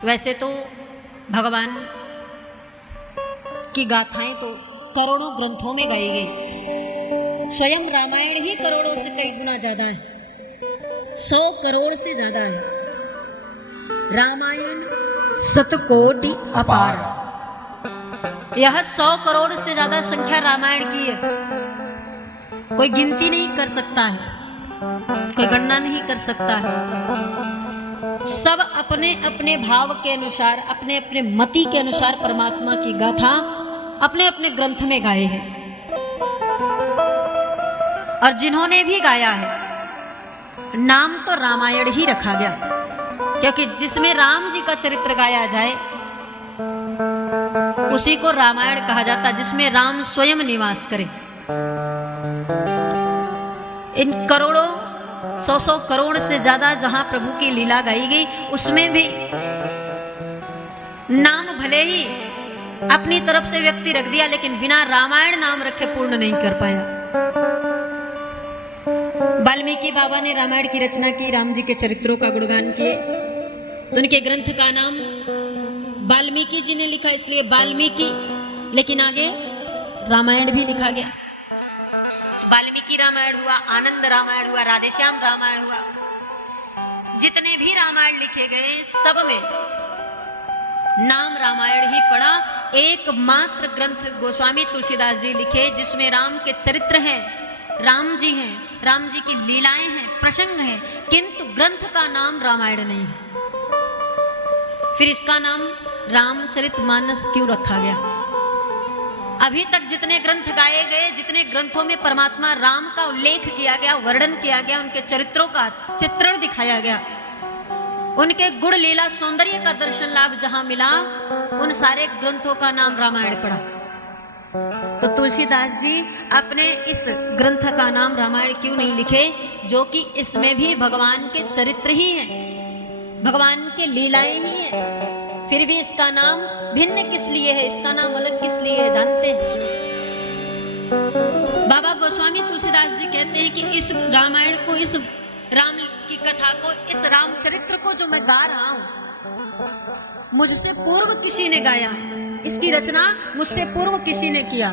वैसे तो भगवान की गाथाएं तो करोड़ों ग्रंथों में गाई गई। स्वयं रामायण ही करोड़ों से कई गुना ज्यादा है, 100 करोड़ से ज्यादा है। रामायण शतकोटि अपार, यह 100 करोड़ से ज्यादा संख्या रामायण की है। कोई गिनती नहीं कर सकता है, कोई गणना नहीं कर सकता है। सब अपने अपने भाव के अनुसार, अपने अपने मति के अनुसार परमात्मा की गाथा अपने अपने ग्रंथ में गाए हैं। और जिन्होंने भी गाया है, नाम तो रामायण ही रखा गया, क्योंकि जिसमें राम जी का चरित्र गाया जाए उसी को रामायण कहा जाता, जिसमें राम स्वयं निवास करे। इन करोड़ों 100 करोड़ से ज्यादा जहां प्रभु की लीला गाई गई, उसमें भी नाम भले ही अपनी तरफ से व्यक्ति रख दिया, लेकिन बिना रामायण नाम रखे पूर्ण नहीं कर पाया। वाल्मीकि बाबा ने रामायण की रचना की, राम जी के चरित्रों का गुणगान किए, तो उनके ग्रंथ का नाम वाल्मीकि जी ने लिखा, इसलिए वाल्मीकि, लेकिन आगे रामायण भी लिखा गया। वाल्मीकि रामायण हुआ, आनंद रामायण हुआ, राधेश्याम रामायण हुआ। जितने भी रामायण लिखे गए सब में नाम रामायण ही पड़ा। एकमात्र ग्रंथ गोस्वामी तुलसीदास जी लिखे जिसमें राम के चरित्र हैं, राम जी हैं, राम जी की लीलाएं हैं, प्रसंग हैं, किंतु ग्रंथ का नाम रामायण नहीं है। फिर इसका नाम रामचरितमानस क्यों रखा गया? अभी तक जितने ग्रंथ गाए गए, जितने ग्रंथों में परमात्मा राम का उल्लेख किया गया, वर्णन किया गया, उनके चरित्रों का चित्रण दिखाया गया, उनके गुण लीला सौंदर्य का दर्शन लाभ जहां मिला, उन सारे ग्रंथों का नाम रामायण पड़ा। तो तुलसीदास जी अपने इस ग्रंथ का नाम रामायण क्यों नहीं लिखे, जो कि इसमें भी भगवान के चरित्र ही हैं, भगवान के लीलाएं ही हैं। फिर भी इसका नाम भिन्न किस लिए है, इसका नाम अलग किस लिए है, जानते हैं? बाबा गोस्वामी तुलसीदास जी कहते हैं कि इस रामायण को, इस राम की कथा को, इस रामचरित्र को जो मैं गा रहा हूं, मुझसे पूर्व किसी ने गाया, इसकी रचना मुझसे पूर्व किसी ने किया,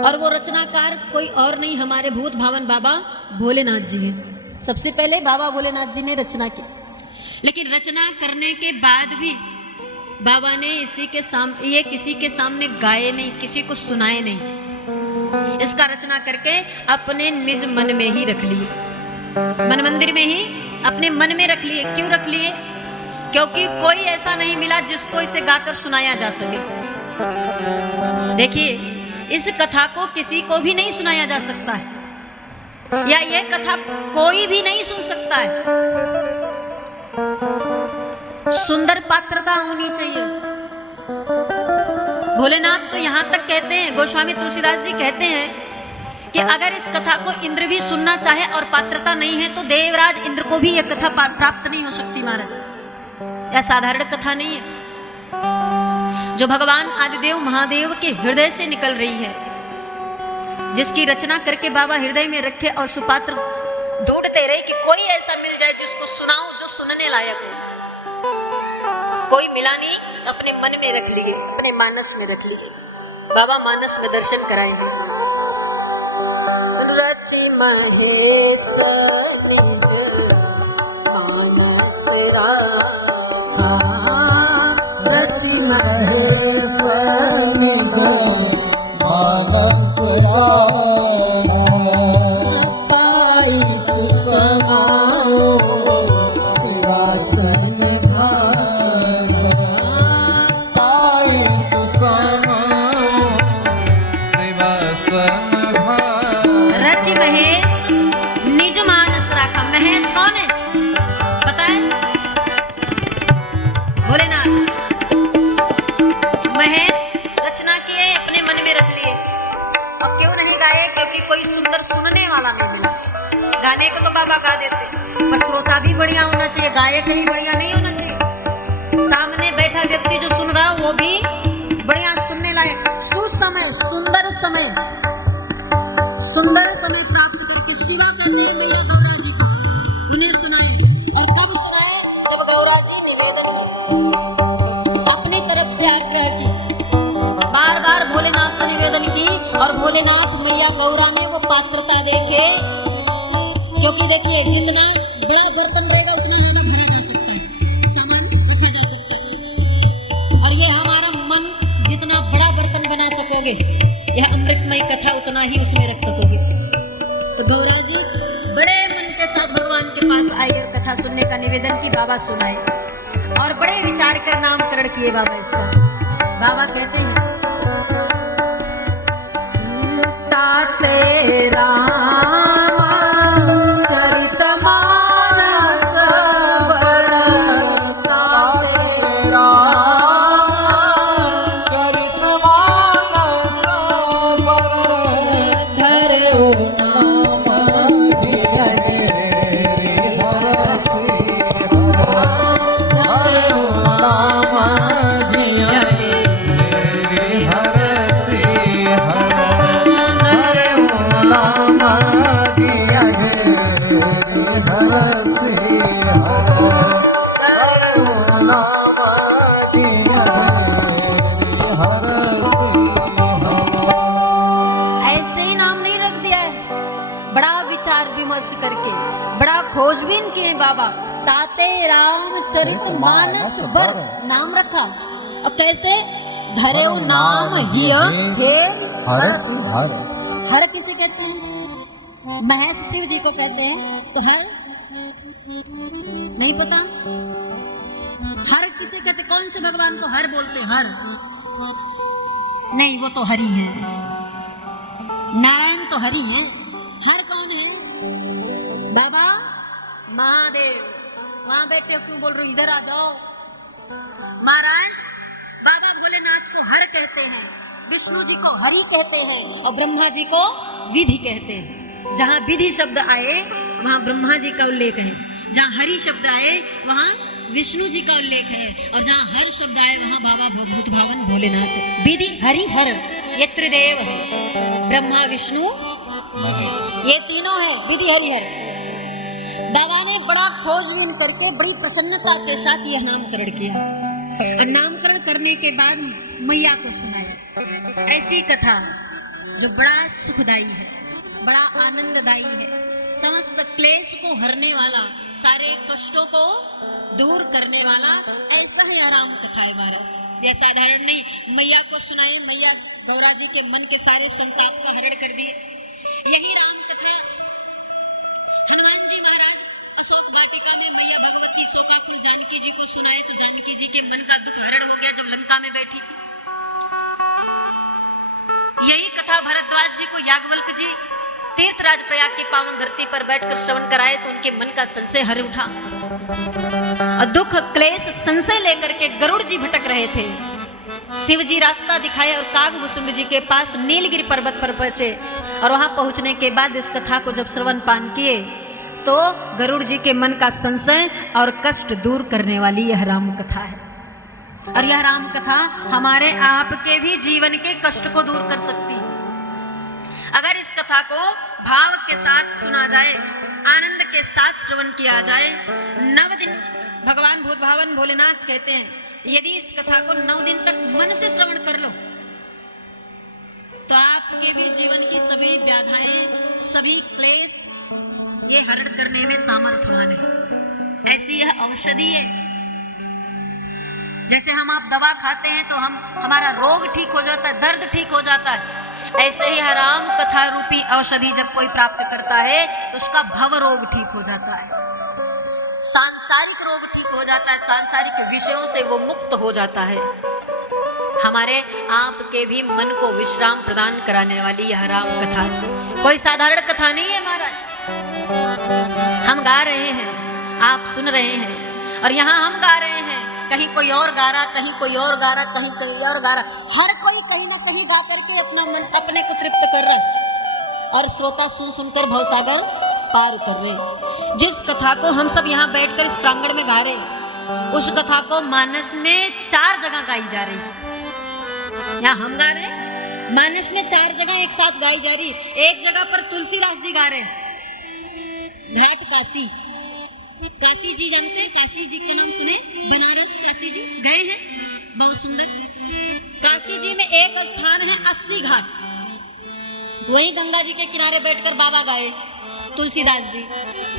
और वो रचनाकार कोई और नहीं, हमारे भूत भावन बाबा भोलेनाथ जी हैं। सबसे पहले बाबा भोलेनाथ जी ने रचना की, लेकिन रचना करने के बाद भी बाबा ने ये किसी के सामने गाए नहीं, किसी को सुनाए नहीं। इसका रचना करके अपने निज मन में ही रख लिए, मन मंदिर में ही अपने मन में रख लिए। क्यों रख लिए? क्योंकि कोई ऐसा नहीं मिला जिसको इसे गाकर सुनाया जा सके। देखिए, इस कथा को किसी को भी नहीं सुनाया जा सकता है, या ये कथा कोई भी नहीं सुन सकता है। सुंदर पात्रता होनी चाहिए। भोलेनाथ तो यहां तक कहते हैं, गोस्वामी तुलसीदास जी कहते हैं कि अगर इस कथा को इंद्र भी सुनना चाहे और पात्रता नहीं है, तो देवराज इंद्र को भी यह कथा प्राप्त नहीं हो सकती महाराज। यह साधारण कथा नहीं है, जो भगवान आदिदेव महादेव के हृदय से निकल रही है, जिसकी रचना करके बाबा हृदय में रखे और सुपात्र ढूंढते रहे कि कोई ऐसा मिल जाए जिसको सुनाओ, जो सुनने लायक हो। कोई मिला नहीं, अपने मन में रख लिए, अपने मानस में रख लिए। बाबा मानस में दर्शन कराए हैं। रचि महेश निज मानस राखा, रचि महेश निज मानस राखा, पाई सुसमाओ शिवासन कोई सुंदर सुनने वाला नहीं मिला। गाने को तो बाबा गा देते, पर श्रोता भी बढ़िया होना चाहिए, गायक ही बढ़िया नहीं होना चाहिए। सामने बैठा व्यक्ति जो सुन रहा वो भी बढ़िया सुनने लायक, सुसमय, सुंदर समय, सुंदर समय प्राप्त करके शिवा कहते हैं मैया गौरा जी को, उन्हें सुनाए। और कब सुनाए? जब गौरा जी निवेदन में भोलेनाथ मैया गौरा में वो पात्रता देखे, क्योंकि देखिए जितना बड़ा बर्तन रहेगा उतना ज्यादा भरा जा सकता है, सामान रखा जा सकता है। और ये हमारा मन जितना बड़ा बर्तन बना सकोगे, यह अमृतमय कथा उतना ही उसमें रख सकोगे। तो गौरा जी बड़े मन के साथ भगवान के पास आई और कथा सुनने का निवेदन की बाबा सुनाए, और बड़े विचार कर नामकरण किए बाबा इसका। बाबा कहते हैं ताते राम चरित मानस बर, ताते राम चरित मानस बर, धरो नाम धियरे हरसि धरो नाम धियरे हरसि ऐसे ही नाम नहीं रख दिया है, बड़ा विचार विमर्श करके बड़ा खोजबीन किए बाबा। ताते रामचरित मानस बर नाम रखा, और कैसे धरे नाम हिय हे हरस। हर किसे कहते हैं? महेश शिव जी को कहते हैं। तो हर नहीं पता, हर किसे कहते? कौन से भगवान को हर बोलते? हर नहीं, वो तो हरि है, नारायण तो हरि है। हर कौन है? बाबा महादेव। वहां बैठे क्यों बोल रहे हो? इधर आ जाओ। महाराज बाबा भोलेनाथ को हर कहते हैं, विष्णु जी को हरि कहते हैं, और ब्रह्मा जी को विधि कहते हैं। जहाँ विधि शब्द आए वहाँ ब्रह्मा जी का उल्लेख है, जहाँ हरि शब्द आए वहाँ विष्णु जी का उल्लेख है, और जहाँ हर शब्द आए वहाँ बाबा भूत भावन भोलेनाथ। विधि हरि हर ये त्रिदेव है, ब्रह्मा विष्णु महेश, ये तीनों है विधि हरि हर। बाबा ने बड़ा खोजबीन करके बड़ी प्रसन्नता के साथ यह नामकरण किया, और नामकरण करने के बाद मैया को सुनाया ऐसी कथा जो बड़ा सुखदाई है, बड़ा आनंददायी है, समस्त क्लेश को हरने वाला, सारे कष्टों को दूर करने वाला ऐसा है आराम कथा है महाराज। यह साधारण नहीं, मैया को सुनाए, मैया गौरा जी के मन के सारे संताप का हरण कर दिए। यही राम कथा हनुमान जी महाराज अशोक वाटिका में मैया भगवती शोकाकुल जानकी जी को सुनाए, तो जानकी जी के मन का दुख हरण हो गया जब लंका में बैठी थी। यही कथा भरद्वाज जी को याज्ञवल्क्य जी तीर्थराज प्रयाग की पावन धरती पर बैठकर श्रवण कराए, तो उनके मन का संशय हर उठा, और दुख क्लेश संशय लेकर के गरुड़ जी भटक रहे थे। शिव जी रास्ता दिखाए और कागभूषुंड जी के पास नीलगिरि पर्वत पर पहुंचे, और वहां पहुंचने के बाद इस कथा को जब श्रवण पान किए तो गरुड़ जी के मन का संशय और कष्ट दूर करने वाली यह राम कथा है। और यह राम कथा हमारे आपके भी जीवन के कष्ट को दूर कर सकती है। अगर इस कथा को भाव के साथ सुना जाए, आनंद के साथ श्रवण किया जाए, 9 दिन भगवान भूत भावन भोलेनाथ कहते हैं, यदि इस कथा को 9 दिन तक मन से श्रवण कर लो तो आपके भी जीवन की सभी व्याधाएं, सभी क्लेश ये हरण करने में सामर्थ्यवान है। ऐसी यह औषधि है। जैसे हम आप दवा खाते हैं तो हमारा रोग ठीक हो जाता है, दर्द ठीक हो जाता है, ऐसे ही हराम कथा रूपी औषधि जब कोई प्राप्त करता है तो उसका भव रोग ठीक हो जाता है, सांसारिक रोग ठीक हो जाता है, सांसारिक विषयों से वो मुक्त हो जाता है। हमारे आपके भी मन को विश्राम प्रदान कराने वाली यह राम कथा कोई साधारण कथा नहीं है महाराज। हम गा रहे हैं, आप सुन रहे हैं, और यहाँ हम गा रहे हैं, कहीं कोई और गा रहा, कहीं कोई और गा रहा, कहीं कोई और गा रहा, हर कोई कहीं ना कहीं गा करके अपना मन अपने को तृप्त कर रहा है, और श्रोता सुन सुनकर भवसागर पार उतर रहे। जिस कथा को हम सब यहाँ बैठकर इस प्रांगण में गा रहे, उस कथा को मानस में 4 जगह गाई जा रही। यहाँ हम गा रहे, मानस में 4 जगह एक साथ गाई जा रही। एक जगह पर तुलसीदास जी गा रहे, घाट काशी, काशी जी जानते हैं, काशी जी का नाम सुने, बनारस काशी जी गए हैं, बहुत सुंदर। काशी जी में एक स्थान है 80 घाट, वहीं गंगा जी के किनारे बैठकर बाबा गाए, तुलसीदास जी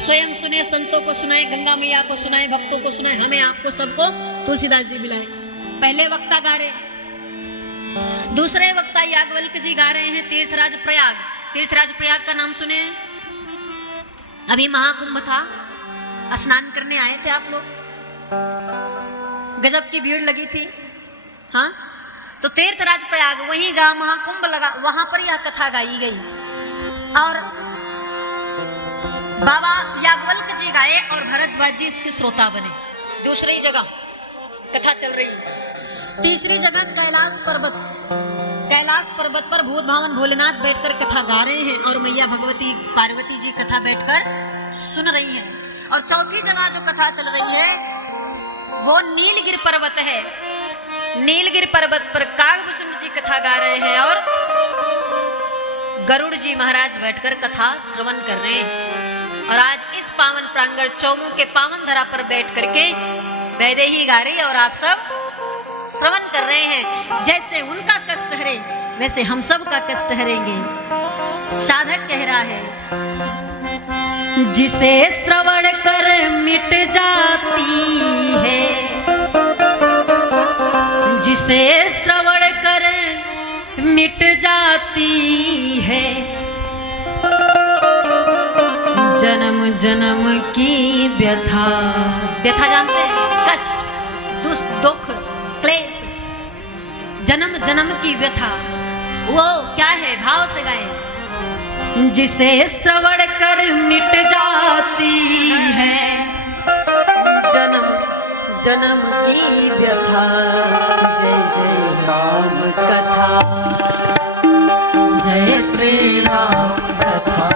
स्वयं सुने, संतों को सुनाए, गंगा मैया को सुनाए, भक्तों को सुनाए, हमें आपको सबको तुलसीदास जी मिलाए। पहले वक्ता गा रहे, दूसरे वक्ता याज्ञवल्क्य जी गा रहे हैं तीर्थराज प्रयाग। तीर्थराज प्रयाग का नाम सुने? अभी महाकुंभ था, स्नान करने आए थे आप लोग, गजब की भीड़ लगी थी। हाँ, तो तीर्थराज प्रयाग वहीं जहां महाकुंभ लगा, वहां पर यह कथा गाई गई और बाबा याज्ञवल्क्य जी गाए और भरद्वाज जी इसके श्रोता बने। दूसरी जगह कथा चल रही है। तीसरी जगह कैलाश पर्वत, कैलाश पर्वत पर भूत भावन भोलेनाथ बैठकर कथा गा रहे हैं और मैया भगवती पार्वती जी कथा बैठकर सुन रही हैं। और चौथी जगह जो कथा चल रही है वो नीलगिरि पर्वत है। नीलगिरि पर्वत पर कागभूषण जी कथा गा रहे हैं और गरुड़ जी महाराज बैठकर कथा श्रवण कर रहे हैं। और आज इस पावन प्रांगण चौमू के पावन धरा पर बैठ करके वैदेही गा रही और आप सब श्रवण कर रहे हैं। जैसे उनका कष्ट हरे वैसे हम सब का कष्ट हरेंगे। साधक कह रहा है, जिसे श्रवण कर मिट जाती है, जिसे श्रवण कर मिट जाती है, जन्म जन्म की व्यथा। व्यथा जानते हैं? कष्ट, दुख, क्लेश, जन्म जन्म की व्यथा वो क्या है? भाव से गाए। जिसे श्रवण कर मिट जाती है, जन्म जन्म की व्यथा। जय जय राम कथा, जय श्री राम कथा,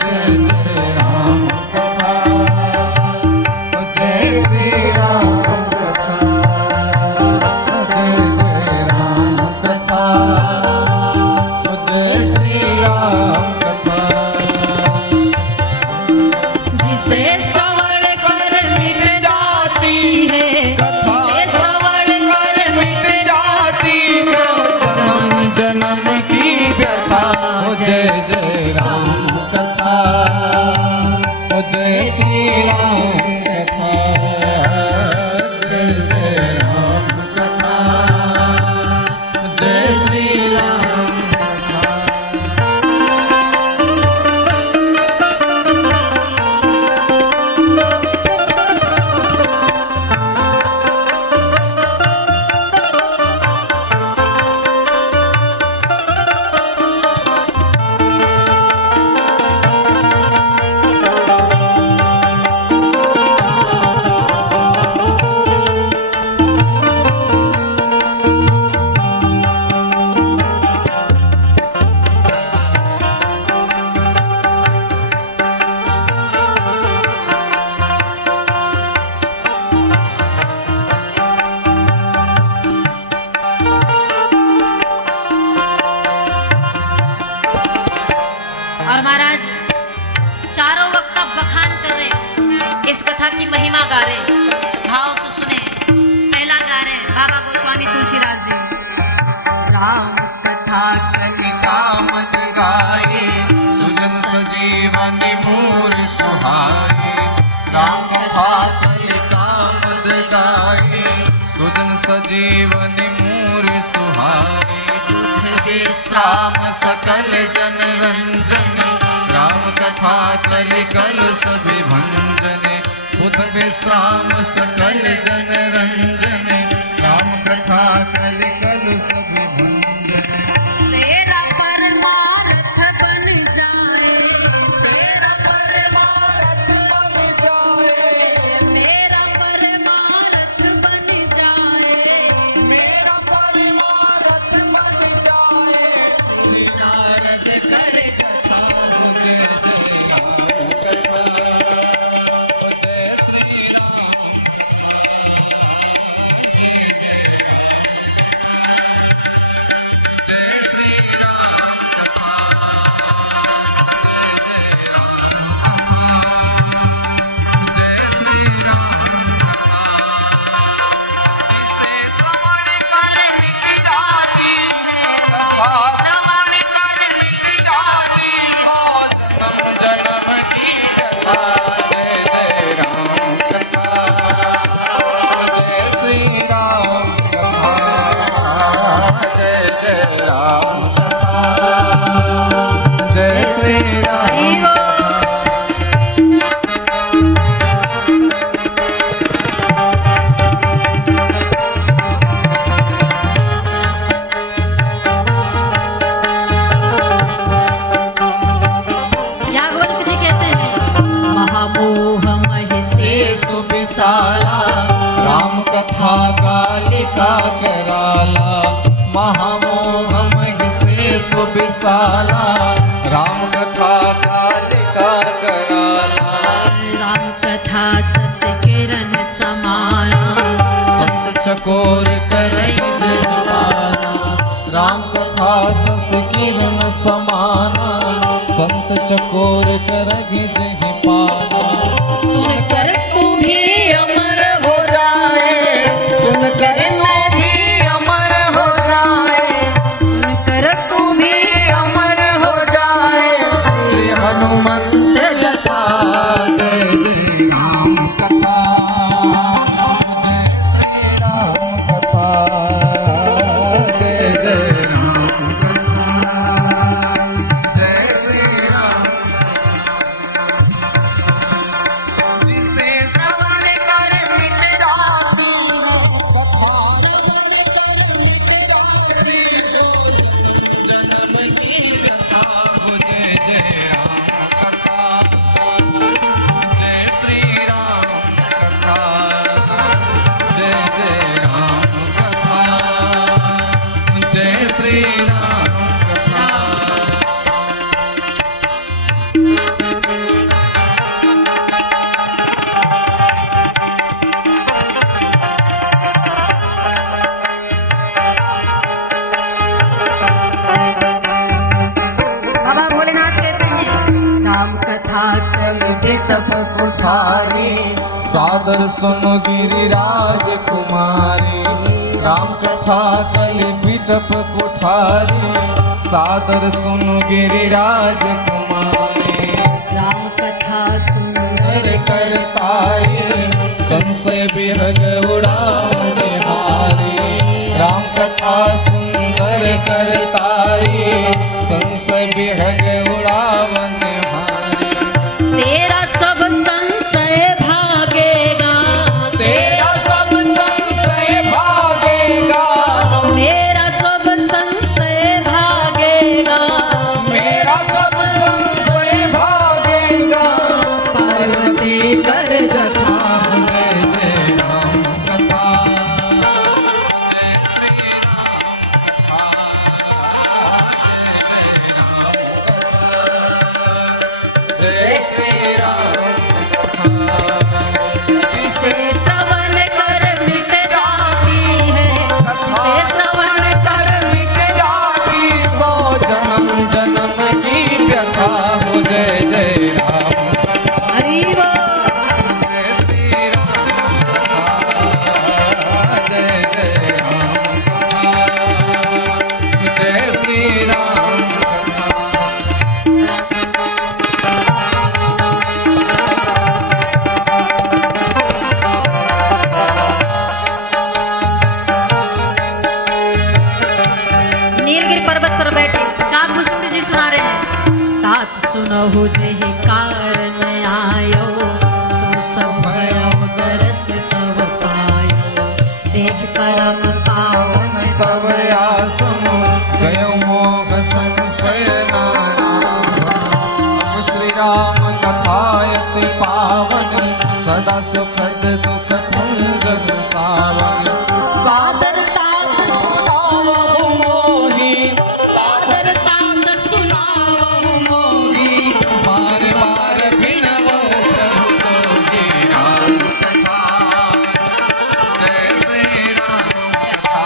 जय जय राम कथा, जय श्री राम कथा, जय जय राम कथा, जय श्री राम कथा। जिसे श्रवण कर मिट जाती है, जिसे श्रवण कर मिट जाती है, जन्म जन्म की व्यथा। जय जय राम कथा, जय श्री राम कथा, जय जय राम कथा, जय श्री राम कथा। और महाराज चारों वक्ता बखान कर रहे, इस कथा की महिमा गा रहे, भाव से सुने। पहला गा रहे बाबा गोस्वामी तुलसीदास जी। राम कथा कलिका मन गाए, सुजन सजीवन मूर सुहाए। राम कथा कलिका मन गाए, सुजन सजीवन मूर सुहाए। विश्राम सकल जन रंजन, राम कथा कलिकल सभी भंजन। बुध विश्राम सकल जन रंजन, राम कथा कलिकल सभी भंजन। तेरा परमार्थ बन जाए, तेरा परमार्थ बन जाए, मेरा परमार्थ बन जाए, मेरा परमार्थ बन जाए। श्री नारद करे कथा, जय जय राम कथा, जय श्री राम, जय श्री राम, जय श्री राम। जिसे श्रवण कर मिट जाती है, श्रवण कथा कालिका कराला, महामोह महिषे सुबिसाला। राम कथा कालिका कराला, राम कथा सस किरण समाना, संत चकोर करई जयमाला। राम कथा सस किरण समाना, संत चकोर करई जयपाला। सुनकर तू भी अमर हो जाए, सुनकर तू भी अमर हो जाए, सुनकर तू भी अमर हो जाए। श्री हनुमंत कथा, जय जय राम कथा, जय श्री राम कथा, जय जय राम कथा, जय श्री राम। जिसे श्रवण कर मिट जाती है कथा, श्रवण कर मिट जाती है जन्म की कथा। हो जय जय राम कथा, जय श्री राम कथा, जय जय राम कथा, जय श्री राम कथा। बाबा भोलेनाथ कहते हैं राम कथा कल तप कुठारी, सादर सुनो गिरिराज कुमारी। राम कथा कलि बिटप कुठारी, सादर सुनो गिरिराज कुमारी। राम कथा सुंदर सुंदर करतारी, संशय विहग उड़ावने हारी। राम कथा सुंदर करतारी, संशय विहग उड़ावने हारी। तेरा सब संशय भागेगा, तेरा सब संशय भागेगा, मेरा सब संशय भागेगा। मेरा सब संशय भागेगा। पार्वती कर जथा, जय जय राम कथा, जय श्री राम कथा, जय श्री राम कथा। जिसे श्रवण कर मिट जाती है, कथा श्रवण कर मिट जाती, सो जन्म जन्म की व्यथा। हो जय जय राम कथा, हरि बोल। जय श्री राम कथा, जय जय राम कथा, जय श्री राम कथा। नीलगिरी पर्वत पर बैठे काकभूषण जी सुना रहे हैं। तात सुनहु जेहि कारण आयो, सो सब भयउ दरस तव पायो। सेहि परम पावन तव आसम, गयो मोह संशय नाना। अब श्री राम कथायति पावन, सदा सुखद दुख भंजन सावन। सादर तात सुनावहु मोहि, सादर तात सुनावहु मोहि। बार बार बिनवहु प्रभु मोहि। राम कथा, जय श्री राम कथा,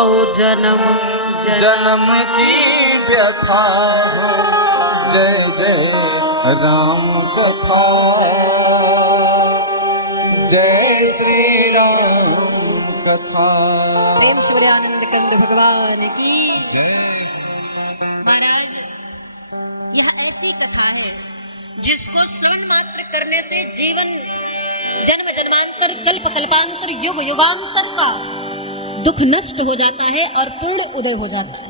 सौ जन्म जन्म की व्यथा हो जय जय राम कथा जय श्री राम कथा प्रेम सूर्यानंद कंद भगवान की जय महाराज यह ऐसी कथा है जिसको श्रवण मात्र करने से जीवन जन्म जन्मांतर कल्प कल्पांतर युग युगांतर का दुख नष्ट हो जाता है और पूर्ण उदय हो जाता है।